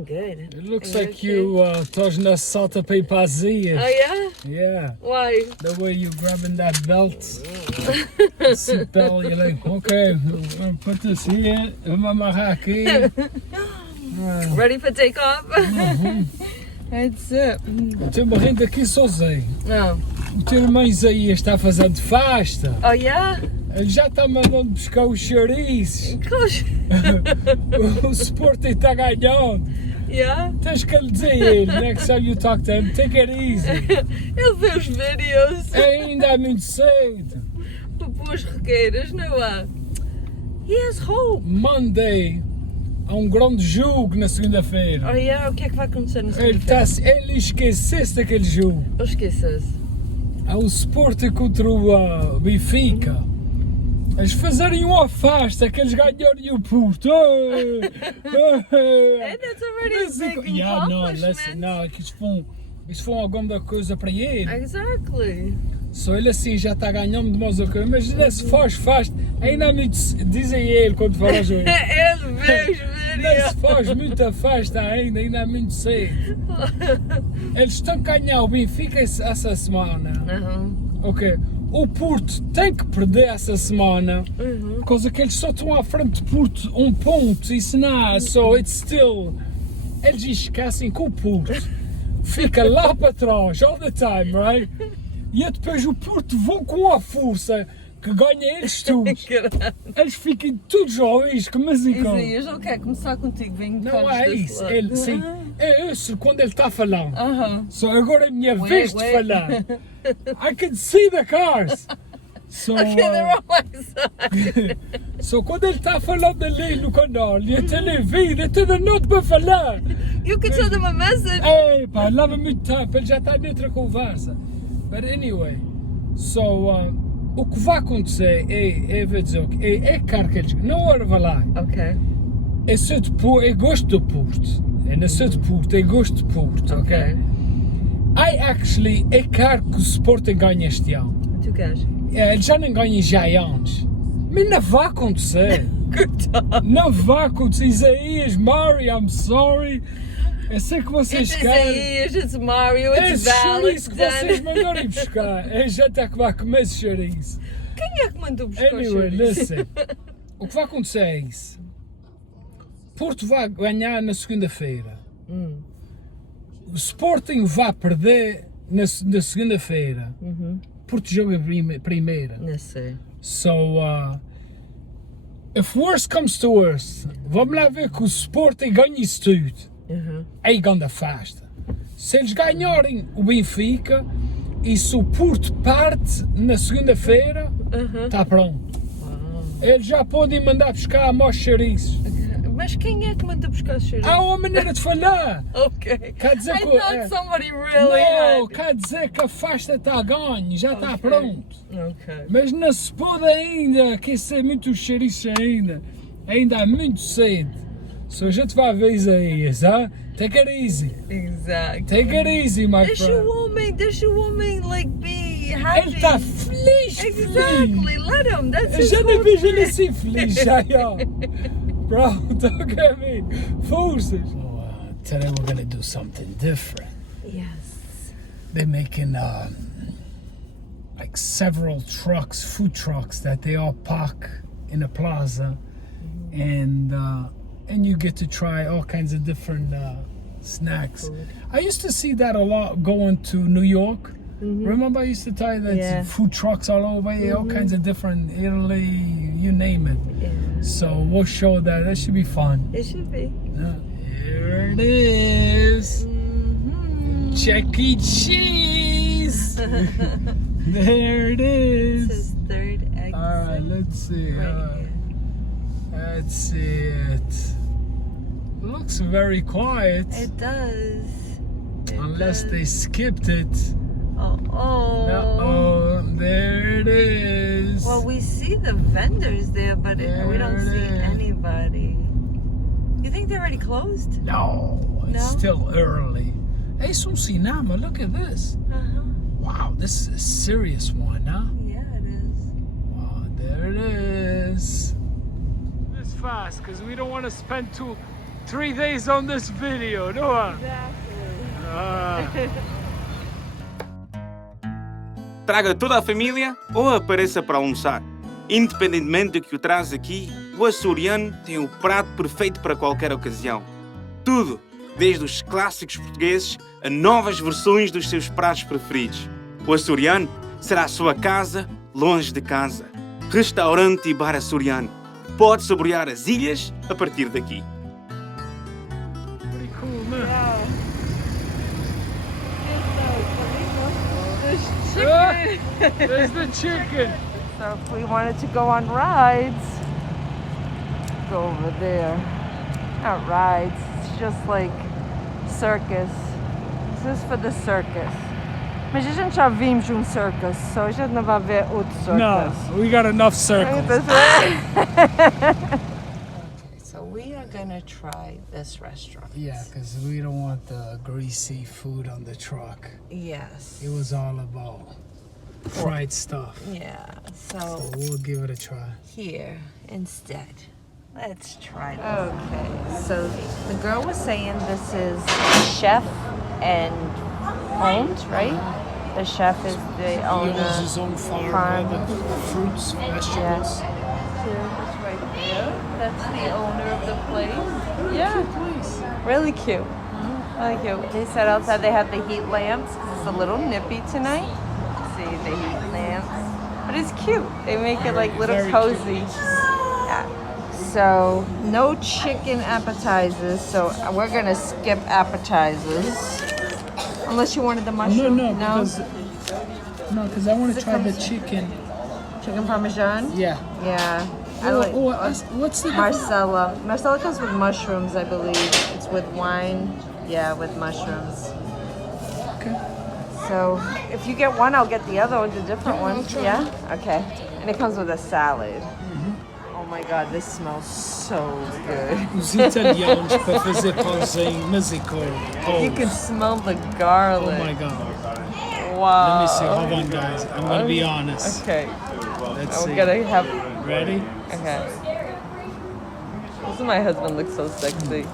I'm good. It looks like you estás na salta para ir para as ilhas. Oh, yeah? Yeah. Why? The way you're grabbing that belt. Seatbelt, you're like, okay, I'm going to put this here. Vamos amarrar aqui. Ready for takeoff? That's it. O teu marido aqui sozinho. Oh. O teu irmão Isaías está fazendo festa. Oh, yeah? Ele já está mandando buscar os chouriços. Gosh. O Sporting está ganhando. Yeah? Tens que lhe dizer ele, next time you talk to him, take it easy. Ele vê os vídeos. Ainda é muito cedo. Pôs requeiras, não há? He has hope. Monday há um grande jogo na segunda-feira. Oh, yeah? O que é que vai acontecer na Ele segunda-feira? esqueceu-se daquele jogo. Eu esqueças. Há o Sporting contra o Benfica. Eles fazerem uma festa que eles ganharem o Porto. And it's already a big Yeah, no, accomplishment. não, que isso foi alguma coisa para ele. Exactly. Só ele assim já está ganhando de mais o que, mas ainda se faz festa, ainda me dizem ele quando fala jogo. Ele vê os Ainda vídeos. se faz muita festa ainda é muito cedo. Eles estão a ganhar o Benfica essa semana. Ok. O Porto tem que perder essa semana, por causa que eles só estão à frente de Porto um ponto, isso não, so it's still. Eles esquecem que o Porto fica lá para trás, all the time, right? E depois o Porto vão com a força que ganha eles todos. Eles ficam todos jovens, como assim? Isaías, ele quer começar contigo, vem Não é isso, ele, sim, é isso quando ele está a falar. So agora é a minha vez de falar. I can see the cars. So, Okay, they're on my side. so quando ele está falando ali no canal e a televisão, é tudo noite para falar. You can send them a message. Ei, pá, leva muito tempo, ele já está dentro da conversa. But anyway, so, o que vai acontecer vou dizer, é caro que eles, não hora vai lá. Okay. É só de Porto, é gosto do Porto. É na só de Porto, é gosto de Porto, ok? Actually, é caro que o Sporting ganhe este ano. Tu queres? Ele já não ganha já há anos. Mas não vai acontecer. Não vai acontecer. Isaías, Mario, I'm sorry. Eu sei que vocês querem. Isaías, it's Mario, it's Val, it's que vocês mandaram ir buscar. É gente que vai comer esse chouriço. Quem é que mandou buscar Anyway, chouriço? listen. O que vai acontecer é isso. Porto vai ganhar na segunda-feira. O Sporting vai perder na segunda-feira. Porto joga primeira. Não sei. So, if worse comes to worse, vamos lá ver que o Sporting ganha isso tudo. Aí ganha a festa. Se eles ganharem o Benfica e se o Porto parte na segunda-feira, está pronto. Eles já podem mandar buscar mais chouriços. Mas quem é que manda buscar os chouriços? Há uma maneira de falar. Ok. Quer dizer I que, thought somebody really não, had. quer dizer que a festa está ganha, já está pronto. Ok. Mas não se pode ainda aquecer muito os chouriços ainda. Ainda é muito cedo. Se a gente vai ver Isaías, take it easy. Exactly. Take it easy, my Deixa o homem, like, be happy. Ele está feliz, Exactly, let him, that's Eu his já não hobby. vejo ele assim feliz, já. Pronto, ok, me. Forças. Today we're gonna do something different. Yes. They're making like several trucks, food trucks that they all park in a plaza, and you get to try all kinds of different snacks. Food. I used to see that a lot going to New York. Remember I used to tell you that food trucks all over, all kinds of different, Italy, you name it. Yeah. So we'll show that. That should be fun. It should be. Here it is. Chuck E. Cheese. There it is. This is third exit. All right, let's see. Right here. Let's see it. Looks very quiet. It does. Unless they skipped it. Oh. There it is. Well, we see the vendors there, but we don't There it see is. anybody. You think they're already closed? No, it's No? still early. Hey, some cinema, look at this. Wow, this is a serious one, huh? Yeah, it is. Wow, there it is. It's fast, because we don't want to spend too 3 days on this video, não é? Traga toda a família ou apareça para almoçar. Independentemente do que o traz aqui, o açoriano tem o prato perfeito para qualquer ocasião. Tudo, desde os clássicos portugueses a novas versões dos seus pratos preferidos. O açoriano será a sua casa, longe de casa. Restaurante e bar açoriano. Pode saborear as ilhas a partir daqui. Pretty cool, man. There's the chicken. So if we wanted to go on rides, go over there. Not rides, it's just like circus. This is for the circus. Mas a gente já vimos circus, so a gente não vai ver outro circus. No, we got enough circles. So we are gonna try this restaurant. Yeah, because we don't want the greasy food on the truck. Yes. It was all about fried stuff. Yeah, So we'll give it a try. here instead. Let's try this. Okay, so the girl was saying this is chef and owned, right? The chef is the He owner. owns his own farm, farm. all the fruits, vegetables. That's right there. That's the owner of the place. Yeah, Please. really cute. Really cute. They said outside they have the heat lamps 'cause it's a little nippy tonight. See the heat lamps, but it's cute. They make it like little Very cozy. Yeah. So no chicken appetizers. So we're gonna skip appetizers, unless you wanted the mushroom. No, because I want to try the chicken. Chicken parmesan. Yeah. Yeah. I like What's the Marcella. Marcella comes with mushrooms, I believe. It's with wine. Yeah, with mushrooms. Okay. So if you get one, I'll get the other one, the different Yeah, I'll one. try Yeah? Okay. And it comes with a salad. Oh my god, this smells so good. Os italianos para fazer pãozinho, mas e com You can pães. smell the Oh garlic. my god. Wow. Let me see. Hold on, guys. I'm gonna be honest. Okay. Let's I'm see. gonna have. Ready? Okay. Doesn't my husband look so sexy?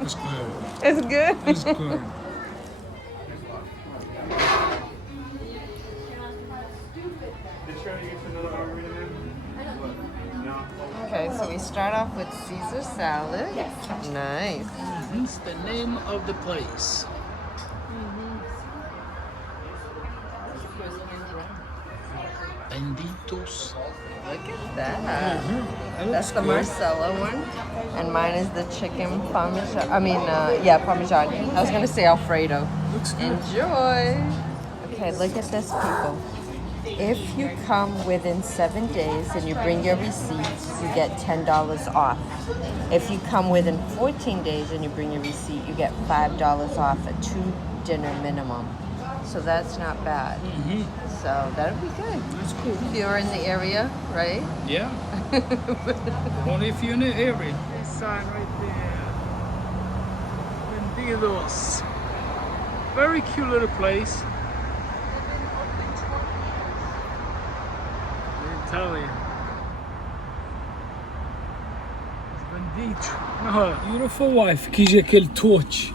It's good. It's good. It's good. Okay, so we start off with Caesar salad. Nice. It's the name of the place. Benditos. Look at that. That That's looks the good. Marcella one, and mine is the chicken parmesan. Parmesan. I was gonna say Alfredo. Looks good. Enjoy. Okay, look at this, people. If you come within 7 days and you bring your receipts, you get $10 off. If you come within 14 days and you bring your receipt, you get $5 off a 2-dinner minimum. So that's not bad. So that'll be good. That's cool. If you're in the area, right? Yeah. Only if you're in the area. This sign right there. Benditos. Very cute little place. Italian. Bendito. Beautiful wife quis aquele torch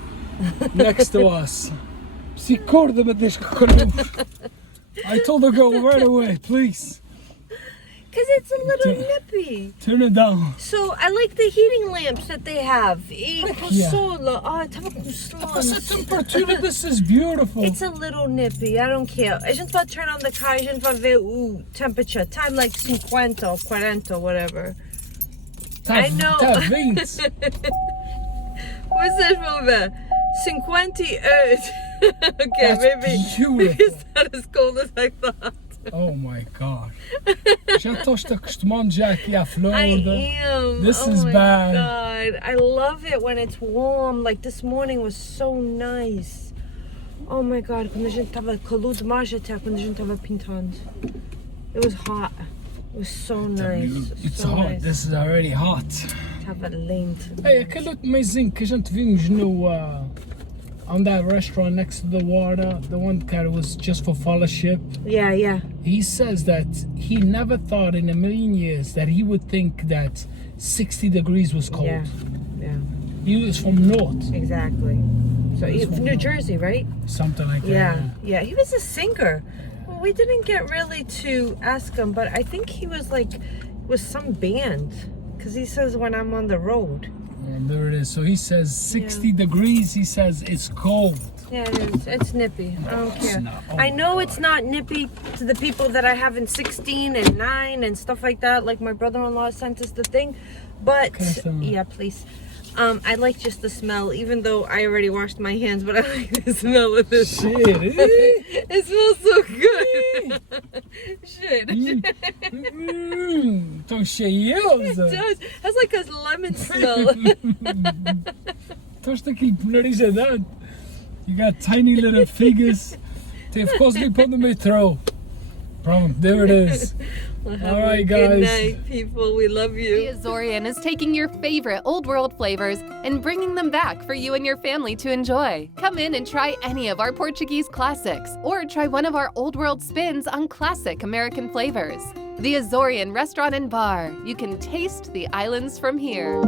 next to us. Se acorda-me desde que acordamos. I told the girl right away, please. Because it's a little nippy. Turn it down. So I like the heating lamps that they have. Yeah. Essa temperatura, this is beautiful. It's a little nippy, I don't care. A gente vai turn on the car, a gente vai ver o temperature. Time like 50 or 40 or whatever. I know. Tá 20. Vocês vão ver. 58. Okay, That's maybe beautiful. it's not as cold as I thought. Oh my god. Já estás acostumado já aqui à I Florida. am. This oh is my bad. God. I love it when it's warm. Like this morning was so nice. Oh my God, quando a gente tava com a luz mais até quando a gente tava pintando. It was hot. It was so nice. It's so hot. nice. This is already hot. Tava lento. Hey, aquele outro meizinho que a gente vimos no on that restaurant next to the water, the one that was just for fellowship. Yeah, yeah. He says that he never thought in a million years that he would think that 60 degrees was cold. Yeah. Yeah. He was from north, Exactly. So New Jersey, right? something like that. Yeah. He was a singer. Well, we didn't get really to ask him, but I think he was like with some band, because he says when I'm on the road. And there it is. So he says 60 degrees. He says it's cold. Yeah, it is. It's nippy. I don't It's care. not. Oh I my know God. it's not nippy to the people that I have in 16 and 9 and stuff like that. Like my brother-in-law sent us the thing. But, Can I smell it? yeah, please. I like just the smell, even though I already washed my hands, but I like the smell of this. Shit. Eh? It smells so good. Shit. Tão cheiosa. It does. Has like a lemon smell. Estás aqui por nariz a dar. You got tiny little fingers. Teve quase que pôr no metrô. Pronto, there it is. Well, have All right, a guys. Good night, people. We love The you. Azorean is taking your favorite old world flavors and bringing them back for you and your family to enjoy. Come in and try any of our Portuguese classics or try one of our old world spins on classic American flavors. The Azorean Restaurant and Bar. You can taste the islands from here.